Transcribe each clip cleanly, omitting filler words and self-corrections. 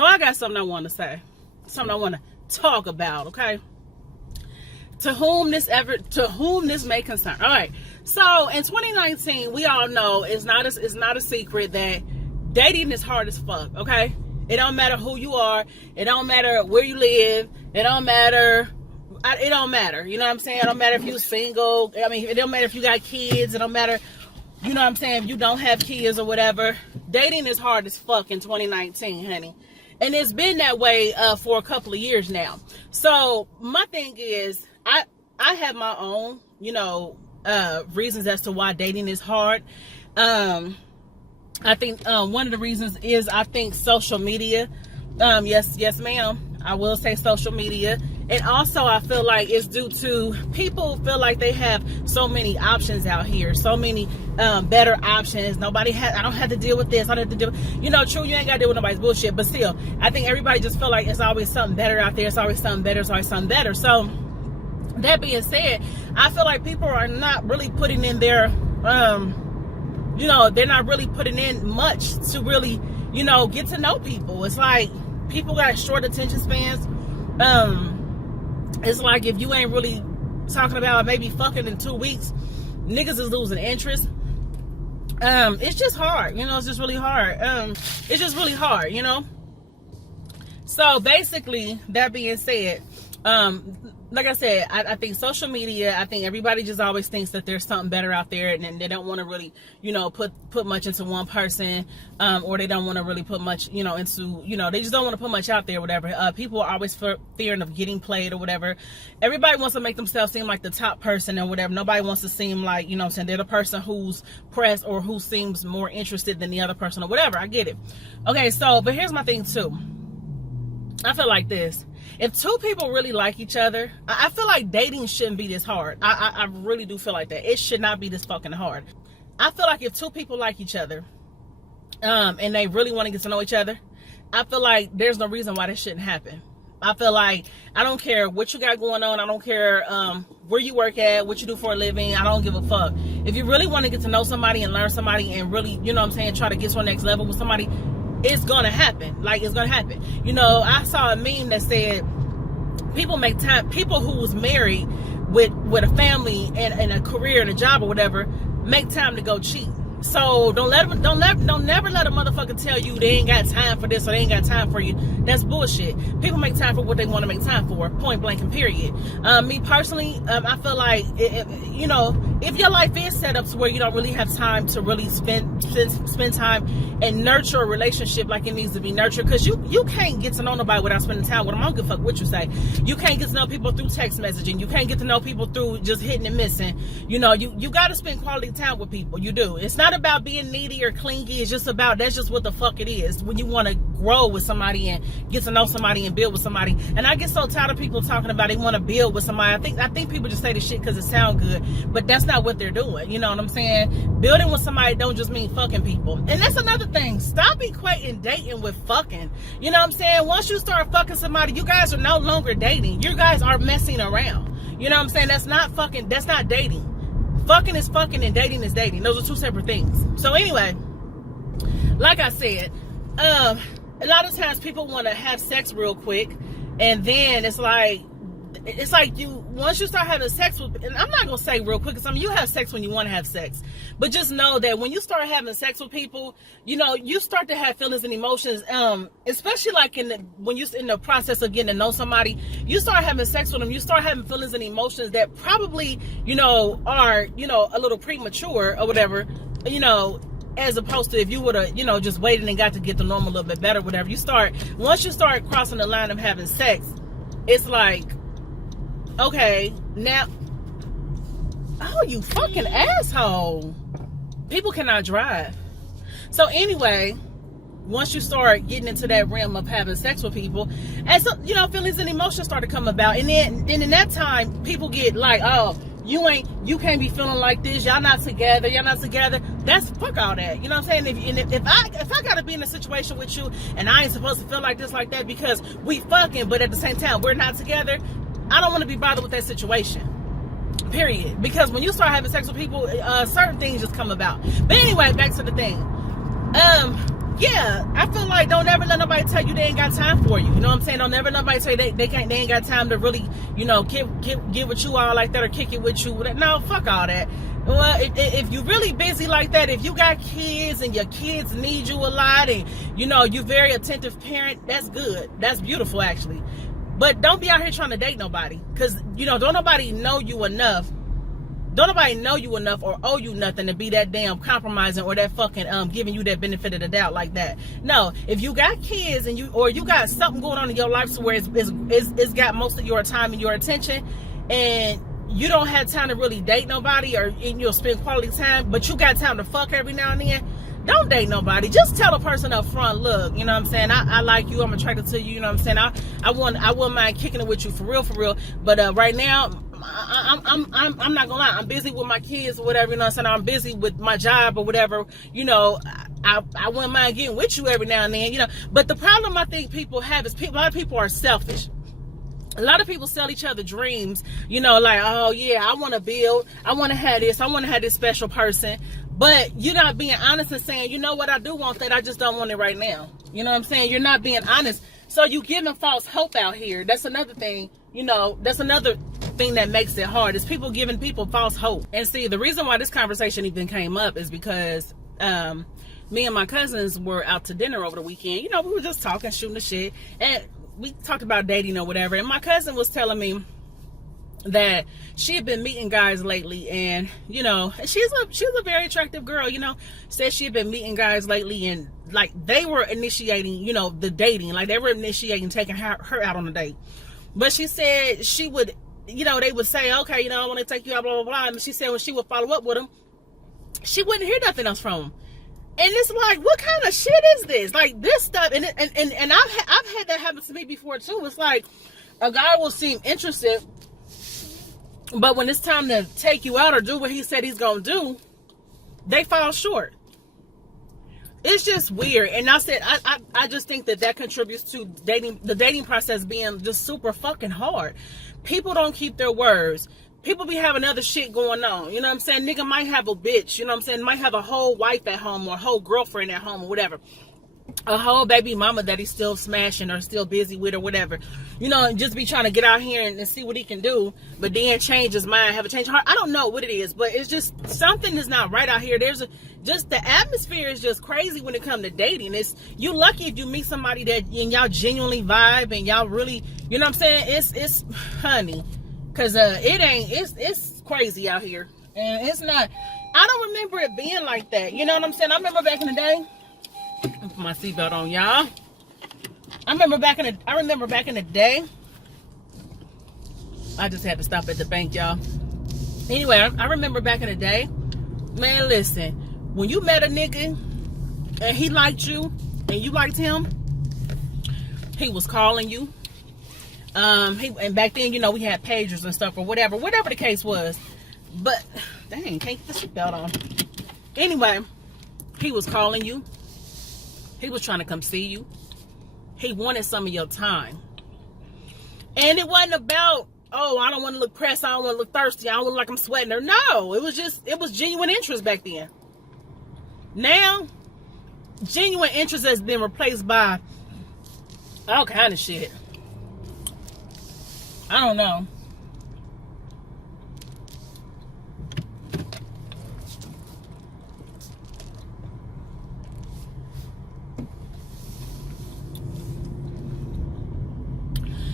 So I got something I want to say, something I want to talk about, okay? To whom this may concern. All right. So in 2019, we all know it's not a secret that dating is hard as fuck, okay? It don't matter who you are. It don't matter where you live. It don't matter. You know what I'm saying? It don't matter if you're single. I mean, it don't matter if you got kids. It don't matter, you know what I'm saying, if you don't have kids or whatever. Dating is hard as fuck in 2019, honey. And it's been that way for a couple of years now. So my thing is, I have my own, you know, reasons as to why dating is hard. I think one of the reasons is I think social media. Yes, ma'am. I will say social media. And also I feel like it's due to people feel like they have so many options out here, so many better options. I don't have to deal with this. I don't have to deal with, you know, true, you ain't got to deal with nobody's bullshit. But still, I think everybody just feel like it's always something better out there. It's always something better. It's always something better. So that being said, I feel like people are not really putting in their, you know, they're not really putting in much to really, you know, get to know people. It's like people got short attention spans. It's like if you ain't really talking about maybe fucking in 2 weeks, niggas is losing interest. It's just hard, you know, it's just really hard. It's just really hard, you know. So basically, that being said, like I said, I think social media, I think everybody just always thinks that there's something better out there, and they don't want to really, you know, put much into one person, or they don't want to really put much, you know, into, you know, they just don't want to put much out there, whatever. People are always fearing of getting played or whatever. Everybody wants to make themselves seem like the top person or whatever. Nobody wants to seem like, you know what I'm saying, they're the person who's pressed or who seems more interested than the other person or whatever. I get it. Okay, so, but here's my thing too. I feel like this. If two people really like each other, I feel like dating shouldn't be this hard. I really do feel like that. It should not be this fucking hard. I feel like if two people like each other, and they really want to get to know each other, I feel like there's no reason why this shouldn't happen. I feel like, I don't care what you got going on. I don't care where you work at, what you do for a living. I don't give a fuck. If you really want to get to know somebody and learn somebody and really, you know what I'm saying, try to get to the next level with somebody, it's gonna happen. Like, it's gonna happen. You know, I saw a meme that said people make time, people who's married with a family and a career and a job or whatever, make time to go cheat. So don't never let a motherfucker tell you they ain't got time for this or they ain't got time for you. That's bullshit. People make time for what they want to make time for, point blank and period. Me personally, I feel like you know, if your life is set up to where you don't really have time to really spend time and nurture a relationship like it needs to be nurtured, because you can't get to know nobody without spending time with them. I don't give a fuck what you say. You can't get to know people through text messaging. You can't get to know people through just hitting and missing. You know, you got to spend quality time with people. You do. It's not about being needy or clingy. It's just about, that's just what the fuck it is when you want to grow with somebody and get to know somebody and build with somebody. And I get so tired of people talking about they want to build with somebody. I think people just say this shit because it sounds good, but that's not what they're doing. You know what I'm saying? Building with somebody don't just mean fucking people. And that's another thing. Stop equating dating with fucking. You know what I'm saying? Once you start fucking somebody, you guys are no longer dating. You guys are messing around. You know what I'm saying? That's not fucking, that's not dating. Fucking is fucking and dating is dating. Those are two separate things. So anyway, like I said, a lot of times people want to have sex real quick, and then it's like you, once you start having sex with, and I'm not gonna say real quick, because I mean, you have sex when you want to have sex, but just know that when you start having sex with people, you know, you start to have feelings and emotions, especially like when you're in the process of getting to know somebody, you start having sex with them, you start having feelings and emotions that probably, you know, are, you know, a little premature or whatever, you know, as opposed to if you would have, you know, just waited and got to get to know them a little bit better, whatever. Once you start crossing the line of having sex, it's like, okay, now, oh, you fucking asshole. People cannot drive. So anyway, once you start getting into that realm of having sex with people, and so, you know, feelings and emotions start to come about, and then in that time, people get like, oh, you can't be feeling like this, y'all not together. That's, fuck all that. You know what I'm saying? If I gotta be in a situation with you and I ain't supposed to feel like this, like that, because we fucking, but at the same time we're not together, I don't want to be bothered with that situation, period. Because when you start having sex with people, certain things just come about. But anyway, back to the thing. yeah, I feel like don't ever let nobody tell you they ain't got time for you. You know what I'm saying? Don't ever let nobody tell you they ain't got time to really, you know, get with you all like that or kick it with you. No, fuck all that. Well, if you really busy like that, if you got kids and your kids need you a lot and, you know, you're very attentive parent, that's good. That's beautiful, actually. But don't be out here trying to date nobody. Because, you know, don't nobody know you enough. Don't nobody know you enough or owe you nothing to be that damn compromising or that fucking giving you that benefit of the doubt like that. No, if you got kids and you got something going on in your life where it's got most of your time and your attention, and you don't have time to really date nobody or you'll spend quality time, but you got time to fuck every now and then, don't date nobody. Just tell a person up front, look, you know what I'm saying, I like you, I'm attracted to you, you know what I'm saying, I wouldn't mind kicking it with you for real, but right now I'm not gonna lie, I'm busy with my kids or whatever, you know what I'm saying, I'm busy with my job or whatever, you know, I wouldn't mind getting with you every now and then, you know. But the problem I think people have is a lot of people are selfish. A lot of people sell each other dreams, you know, like, oh yeah, I want to build, I want to have this, I want to have this special person. But you're not being honest and saying, you know what, I do want that, I just don't want it right now. You know what I'm saying? You're not being honest. So you giving false hope out here. That's another thing, you know, that's another thing that makes it hard, is people giving people false hope. And see, the reason why this conversation even came up is because me and my cousins were out to dinner over the weekend. You know, we were just talking, shooting the shit, and we talked about dating or whatever, and my cousin was telling me that she had been meeting guys lately, and you know, she's a very attractive girl, you know, said she had been meeting guys lately, and like they were initiating, you know, the dating, like they were initiating taking her out on a date. But she said she would, you know, they would say, okay, you know, I want to take you out, blah blah blah, and she said when she would follow up with them, she wouldn't hear nothing else from them. And it's like, what kind of shit is this? Like this stuff, and I've had that happen to me before too. It's like a guy will seem interested, but when it's time to take you out or do what he said he's gonna do, they fall short. It's just weird. And I said, I just think that contributes to the dating process being just super fucking hard. People don't keep their words. People be having other shit going on. You know what I'm saying? Nigga might have a bitch. You know what I'm saying? Might have a whole wife at home or a whole girlfriend at home or whatever. A whole baby mama that he's still smashing or still busy with or whatever. You know, and just be trying to get out here and see what he can do. But then change his mind, have a change of heart. I don't know what it is, but it's just something is not right out here. Just the atmosphere is just crazy when it comes to dating. You lucky if you meet somebody that and y'all genuinely vibe and y'all really, you know what I'm saying? It's honey. Cause it's crazy out here, and it's not. I don't remember it being like that. You know what I'm saying? I remember back in the day. Put my seatbelt on, y'all. I remember back in the day. I just had to stop at the bank, y'all. Anyway, I remember back in the day. Man, listen, when you met a nigga and he liked you and you liked him, he was calling you. And back then, you know, we had pagers and stuff or whatever the case was. But dang, can't get the seatbelt on. Anyway, he was calling you. He was trying to come see you. He wanted some of your time. And it wasn't about, oh, I don't want to look pressed, I don't want to look thirsty, I don't look like I'm sweating her. No, it was genuine interest back then. Now, genuine interest has been replaced by all kind of shit. I don't know.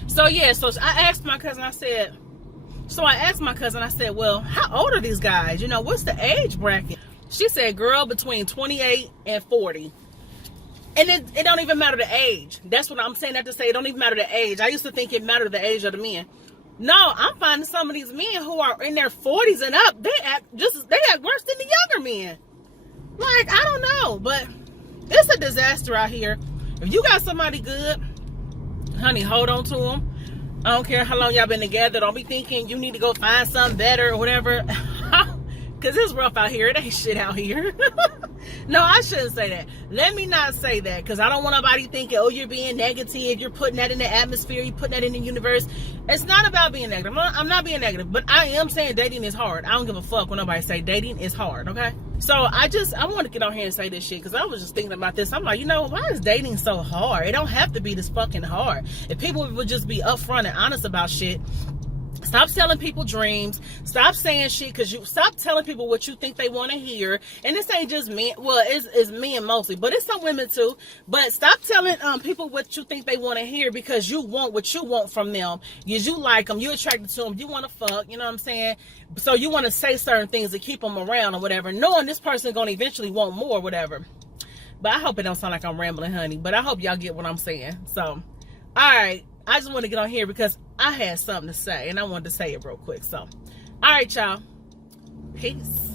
So yeah, so I asked my cousin, I said, well, how old are these guys? You know, what's the age bracket? She said, girl, between 28 and 40. And it don't even matter the age. That's what I'm saying that to say. It don't even matter the age. I used to think it mattered the age of the men. No, I'm finding some of these men who are in their 40s and up, they act worse than the younger men. Like, I don't know, but it's a disaster out here. If you got somebody good, honey, hold on to them. I don't care how long y'all been together. Don't be thinking you need to go find something better or whatever. Because it's rough out here. It ain't shit out here. No, I shouldn't say that. Let me not say that, because I don't want nobody thinking, oh, you're being negative. You're putting that in the atmosphere. You're putting that in the universe. It's not about being negative. I'm not being negative, but I am saying dating is hard. I don't give a fuck when nobody say dating is hard, okay? So I want to get on here and say this shit, because I was just thinking about this. I'm like, you know, why is dating so hard? It don't have to be this fucking hard. If people would just be upfront and honest about shit. Stop telling people dreams. Stop saying shit, because you stop telling people what you think they want to hear. And this ain't just men. Well, it's men mostly, but it's some women too. But stop telling people what you think they want to hear, because you want what you want from them. Because you like them, you attracted to them, you want to fuck. You know what I'm saying? So you want to say certain things to keep them around or whatever, knowing this person gonna eventually want more or whatever. But I hope it don't sound like I'm rambling, honey. But I hope y'all get what I'm saying. So, all right. I just want to get on here because I had something to say, and I wanted to say it real quick. So, all right, y'all. Peace.